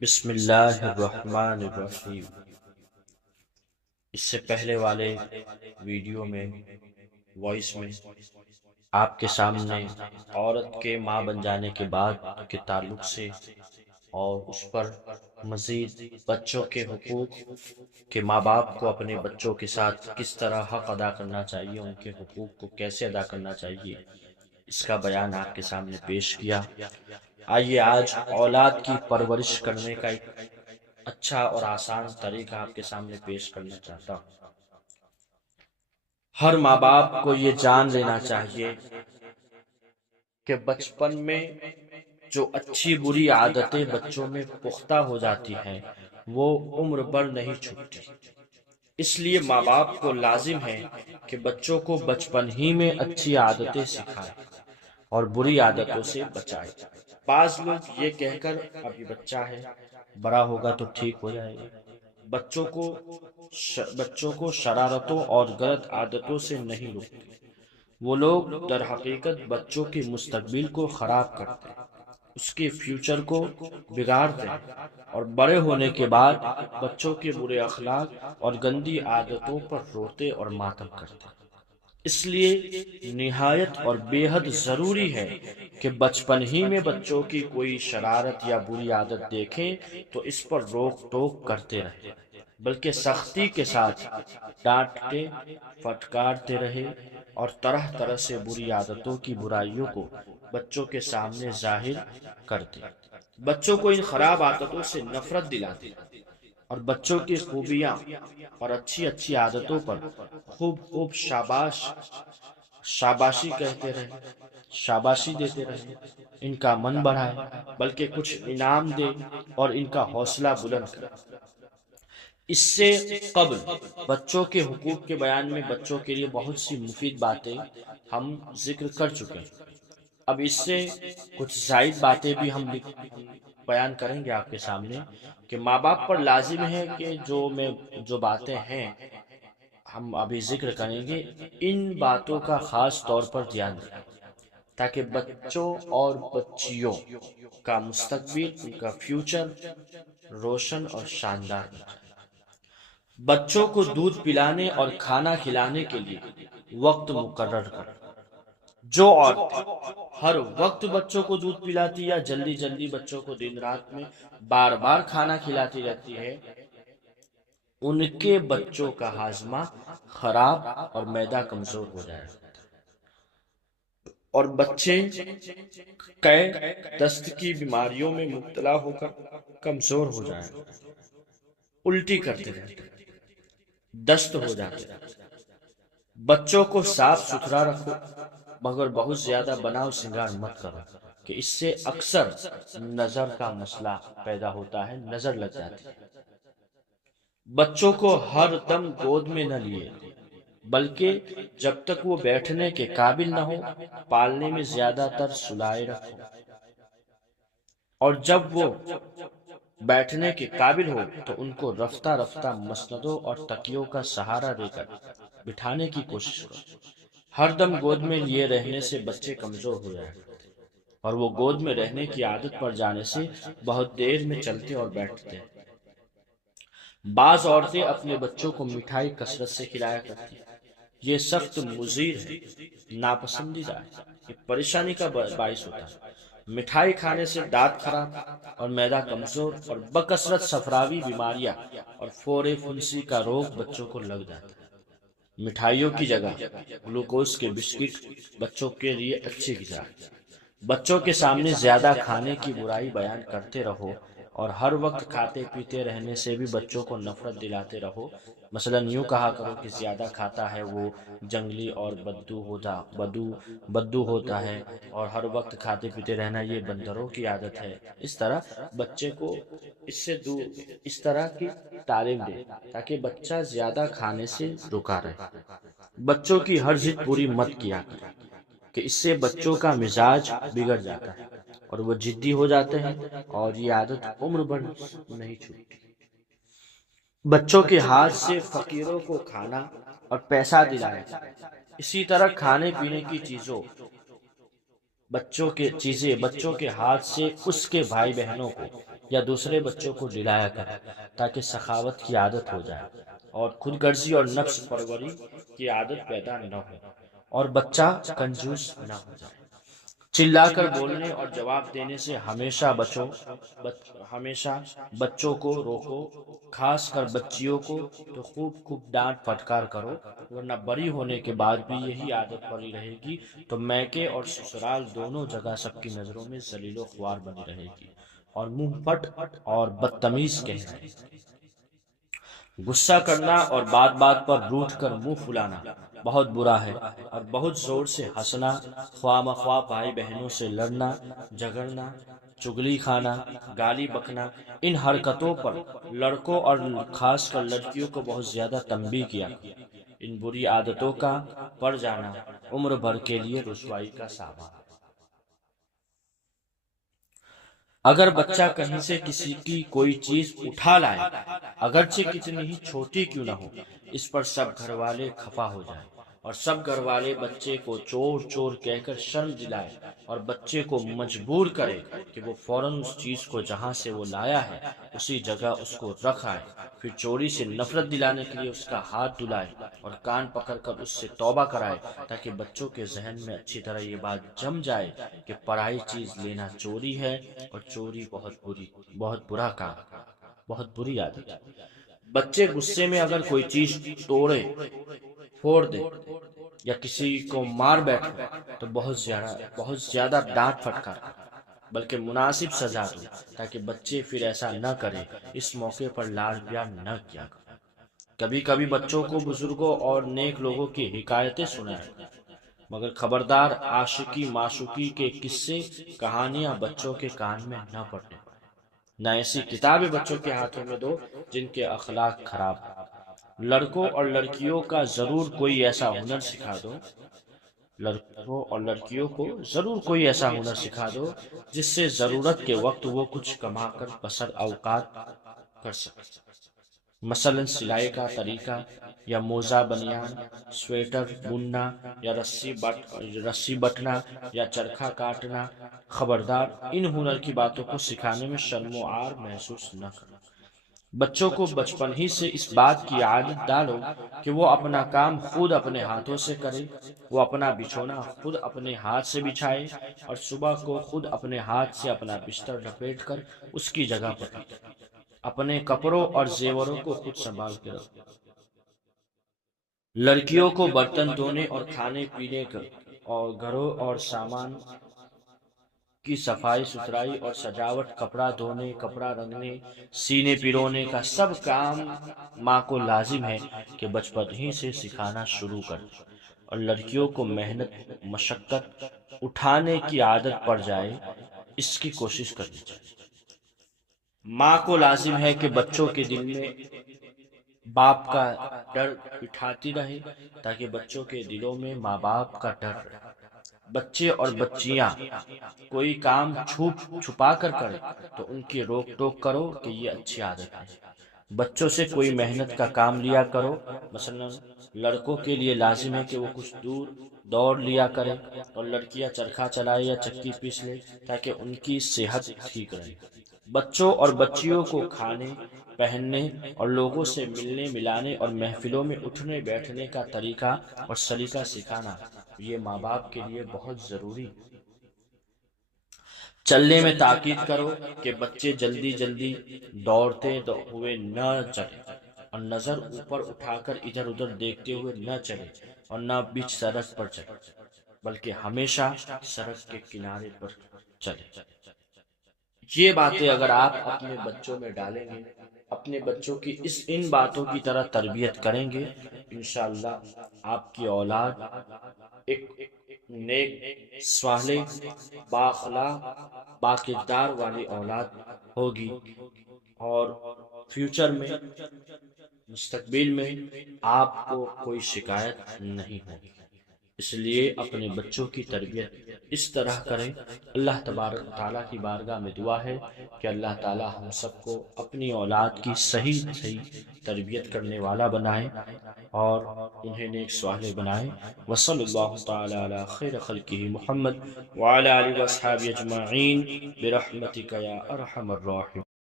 بسم اللہ الرحمن الرحیم۔ اس سے پہلے والے ویڈیو میں وائس میں آپ کے سامنے عورت کے ماں بن جانے کے بعد کے تعلق سے اور اس پر مزید بچوں کے حقوق کہ ماں باپ کو اپنے بچوں کے ساتھ کس طرح حق ادا کرنا چاہیے، ان کے حقوق کو کیسے ادا کرنا چاہیے، اس کا بیان آپ کے سامنے پیش کیا۔ آئیے آج اولاد کی پرورش کرنے کا ایک اچھا اور آسان طریقہ آپ کے سامنے پیش کرنا چاہتا ہوں۔ ہر ماں باپ کو یہ جان لینا چاہیے کہ بچپن میں جو اچھی بری عادتیں بچوں میں پختہ ہو جاتی ہیں وہ عمر بھر نہیں چھوٹتی۔ اس لیے ماں باپ کو لازم ہے کہ بچوں کو بچپن ہی میں اچھی عادتیں سکھائیں اور بری عادتوں سے بچائیں۔ بعض لوگ یہ کہہ کر ابھی بچہ ہے، بڑا ہوگا تو ٹھیک ہو جائے گا، بچوں کو شرارتوں اور غلط عادتوں سے نہیں روکتے۔ وہ لوگ در حقیقت بچوں کے مستقبل کو خراب کرتے ہیں، اس کے فیوچر کو بگاڑتے ہیں اور بڑے ہونے کے بعد بچوں کے برے اخلاق اور گندی عادتوں پر روتے اور ماتم کرتے ہیں۔ اس لیے نہایت اور بے حد ضروری ہے کہ بچپن ہی میں بچوں کی کوئی شرارت یا بری عادت دیکھیں تو اس پر روک ٹوک کرتے رہیں، بلکہ سختی کے ساتھ ڈانٹتے پھٹکارتے رہے اور طرح طرح سے بری عادتوں کی برائیوں کو بچوں کے سامنے ظاہر کرتے، بچوں کو ان خراب عادتوں سے نفرت دلاتے اور بچوں کی خوبیاں اور اچھی اچھی عادتوں پر خوب شاباشی کہتے رہے، شاباشی دیتے رہے، ان کا من بڑھائے، بلکہ کچھ انعام دے اور ان کا حوصلہ بلند کرے۔ اس سے قبل بچوں کے حقوق کے بیان میں بچوں کے لیے بہت سی مفید باتیں ہم ذکر کر چکے ہیں۔ اب اس سے کچھ زائد باتیں بھی ہم بیان کریں گے آپ کے سامنے کہ ماں باپ پر لازم ہے کہ جو باتیں ہیں ہم ابھی ذکر کریں گے، ان باتوں کا خاص طور پر دھیان دیں تاکہ بچوں اور بچیوں کا مستقبل، ان کا فیوچر روشن اور شاندار بن جائے۔ بچوں کو دودھ پلانے اور کھانا کھلانے کے لیے وقت مقرر کریں۔ جو عورتیں ہر وقت بچوں کو دودھ پلاتی یا جلدی جلدی بچوں کو دن رات میں بار بار کھانا کھلاتی رہتی ہے، ان کے بچوں کا ہاضمہ خراب اور معدہ کمزور ہو جائے گا اور بچے قے دست کی بیماریوں میں مبتلا ہو کر کمزور ہو جائے گا، الٹی کرتے رہتے، دست ہو جاتے۔ بچوں کو صاف ستھرا رکھو، مگر بہت زیادہ بناؤ سنگار مت کرو کہ اس سے اکثر نظر کا مسئلہ پیدا ہوتا ہے، نظر لگ جاتی ہے۔ بچوں کو ہر دم گود میں نہ لیے، بلکہ جب تک وہ بیٹھنے کے قابل نہ ہو پالنے میں زیادہ تر سلائے رکھو، اور جب وہ بیٹھنے کے قابل ہو تو ان کو رفتہ رفتہ مسندوں اور تکیوں کا سہارا دے کر بٹھانے کی کوشش کرو۔ ہر دم گود میں لیے رہنے سے بچے کمزور ہو جائیں اور وہ گود میں رہنے کی عادت پڑ جانے سے بہت دیر میں چلتے اور بیٹھتے ہیں۔ بعض عورتیں اپنے بچوں کو مٹھائی کثرت سے کھلایا کرتی ہیں، یہ سخت مضر ہے، ناپسندیدہ ہے، یہ پریشانی کا باعث ہوتا ہے۔ مٹھائی کھانے سے دانت خراب اور معدہ کمزور اور بکثرت صفراوی بیماریاں اور فورے پھنسی کا روگ بچوں کو لگ جاتا ہے۔ مٹھائیوں کی جگہ گلوکوز کے بسکٹ بچوں کے لیے اچھی غذا ہے۔ بچوں کے سامنے زیادہ کھانے کی برائی بیان کرتے رہو اور ہر وقت کھاتے پیتے رہنے سے بھی بچوں کو نفرت دلاتے رہو۔ مثلا یوں کہا کرو کہ زیادہ کھاتا ہے وہ جنگلی اور بدو ہوتا ہے، اور ہر وقت کھاتے پیتے رہنا یہ بندروں کی عادت ہے۔ اس طرح بچے کو اس طرح کی تعلیم دے تاکہ بچہ زیادہ کھانے سے رکا رہے۔ بچوں کی ہر ضد پوری مت کیا کرے کہ اس سے بچوں کا مزاج بگڑ جاتا ہے اور وہ ضدی ہو جاتے ہیں اور یہ عادت عمر بھر نہیں چھوٹتی۔ بچوں کے ہاتھ سے فقیروں کو کھانا اور پیسہ دلایا جائے، اسی طرح کھانے پینے کی چیزیں بچوں کے ہاتھ سے اس کے بھائی بہنوں کو یا دوسرے بچوں کو ڈلایا کرے تاکہ سخاوت کی عادت ہو جائے اور خود غرضی اور نفس پروری کی عادت پیدا نہ ہو اور بچہ کنجوس نہ ہو جائے۔ چلا کر بولنے اور جواب دینے سے ہمیشہ بچوں کو روکو، خاص کر بچیوں کو تو خوب ڈانٹ پھٹکار کرو، ورنہ بڑی ہونے کے بعد بھی یہی عادت پڑی رہے گی تو میکے اور سسرال دونوں جگہ سب کی نظروں میں ذلیل و خوار بنی رہے گی اور منہ پٹ اور بدتمیز کہلائے گی۔ غصہ کرنا اور بات بات پر روٹھ کر منہ پھلانا بہت برا ہے، اور بہت زور سے ہنسنا، خواہ مخواہ بھائی بہنوں سے لڑنا جھگڑنا، چگلی کھانا، گالی بکنا، ان حرکتوں پر لڑکوں اور خاص کر لڑکیوں کو بہت زیادہ تنبیہ کیا۔ ان بری عادتوں کا پڑ جانا عمر بھر کے لیے رسوائی کا سامان ہے۔ اگر بچہ کہیں سے کسی کی کوئی چیز اٹھا لائے، اگرچہ کتنی ہی چھوٹی کیوں نہ ہو، اس پر سب گھر والے خفا ہو جائیں اور سب گھر والے بچے کو چور چور کہہ کر شرم دلائے اور بچے کو مجبور کرے کہ وہ فوراً اس چیز کو جہاں سے وہ لایا ہے اسی جگہ اس کو رکھ آئے، پھر چوری سے نفرت دلانے کے لیے اس کا ہاتھ دلائے اور کان پکڑ کر اس سے توبہ کرائے، تاکہ بچوں کے ذہن میں اچھی طرح یہ بات جم جائے کہ پرائی چیز لینا چوری ہے اور چوری بہت برا کام، بہت بری عادت ہے۔ بچے غصے میں اگر کوئی چیز توڑے پھوڑ دے یا کسی کو مار بیٹھے تو بہت زیادہ ڈانٹ پھٹکار بلکہ مناسب سزا دو، تاکہ بچے پھر ایسا نہ کرے، اس موقع پر لال پیار نہ کیا کرو۔ کبھی کبھی بچوں کو بزرگوں اور نیک لوگوں کی حکایتیں سنائیں، مگر خبردار عاشقی معشوقی کے قصے کہانیاں بچوں کے کان میں نہ پڑنے پڑیں۔ نہ ایسی کتابیں بچوں کے ہاتھوں میں دو جن کے اخلاق خراب ہیں۔ لڑکوں اور لڑکیوں کا ضرور کوئی ایسا ہنر سکھا دو جس سے ضرورت کے وقت وہ کچھ کما کر بسر اوقات کر سکے، مثلا سلائی کا طریقہ یا موزہ بنیان، سویٹر بننا یا رسی بٹنا یا چرخہ کاٹنا۔ خبردار ان ہنر کی باتوں کو سکھانے میں شرم و عار محسوس نہ کرو۔ بچوں کو بچپن ہی سے اس بات کی عادت ڈالو کہ وہ اپنا کام خود اپنے ہاتھوں سے کرے، وہ اپنا بچھونا خود اپنے ہاتھ سے بچھائے اور صبح کو خود اپنے ہاتھ سے اپنا بستر لپیٹ کر اس کی جگہ پر رکھے، اپنے کپڑوں اور زیوروں کو خود سنبھال کے رکھے۔ لڑکیوں کو برتن دھونے اور کھانے پینے کا اور گھروں اور سامان کی صفائی ستھرائی اور سجاوٹ، کپڑا دھونے، کپڑا رنگنے، سینے پیرونے کا سب کام ماں کو لازم ہے کہ بچپن ہی سے سکھانا شروع کر دے، اور لڑکیوں کو محنت مشقت اٹھانے کی عادت پڑ جائے اس کی کوشش کرنی چاہیے۔ ماں کو لازم ہے کہ بچوں کے دل میں باپ کا ڈر بٹھاتی رہے تاکہ بچوں کے دلوں میں ماں باپ کا ڈر رہے۔ بچے اور بچیاں کوئی کام چھپا کر کرے تو ان کی روک ٹوک کرو کہ یہ اچھی عادت ہے۔ بچوں سے کوئی محنت کا کام لیا کرو، مثلا لڑکوں کے لیے لازم ہے کہ وہ کچھ دور دوڑ لیا کرے اور لڑکیاں چرخہ چلائے یا چکی پیس لے تاکہ ان کی صحت ٹھیک رہے۔ بچوں اور بچیوں کو کھانے، پہننے اور لوگوں سے ملنے ملانے اور محفلوں میں اٹھنے بیٹھنے کا طریقہ اور سلیقہ سکھانا یہ ماں باپ کے لیے بہت ضروری ہے۔ چلنے میں تاکید کرو کہ بچے جلدی دوڑتے ہوئے نہ چلیں اور نظر اوپر اٹھا کر ادھر ادھر دیکھتے ہوئے نہ چلیں اور نہ بیچ سڑک پر چلیں، بلکہ ہمیشہ سڑک کے کنارے پر چلیں۔ یہ باتیں اگر آپ اپنے بچوں میں ڈالیں گے، اپنے بچوں کی ان باتوں کی طرح تربیت کریں گے، انشاءاللہ آپ کی اولاد ایک نیک صالح بااخلاق باکردار والی اولاد ہوگی، اور فیوچر میں مستقبل میں آپ کو کوئی شکایت نہیں ہوگی۔ اس لیے اپنے بچوں کی تربیت اس طرح کریں۔ اللہ تبارک و تعالیٰ کی بارگاہ میں دعا ہے کہ اللہ تعالیٰ ہم سب کو اپنی اولاد کی صحیح تربیت کرنے والا بنائے اور انہیں نیک صالح بنائے۔ وصلی اللہ تعالی علی خیر خلقہ محمد وعلی آلہ واصحابہ اجمعین برحمتک یا ارحم الراحمین۔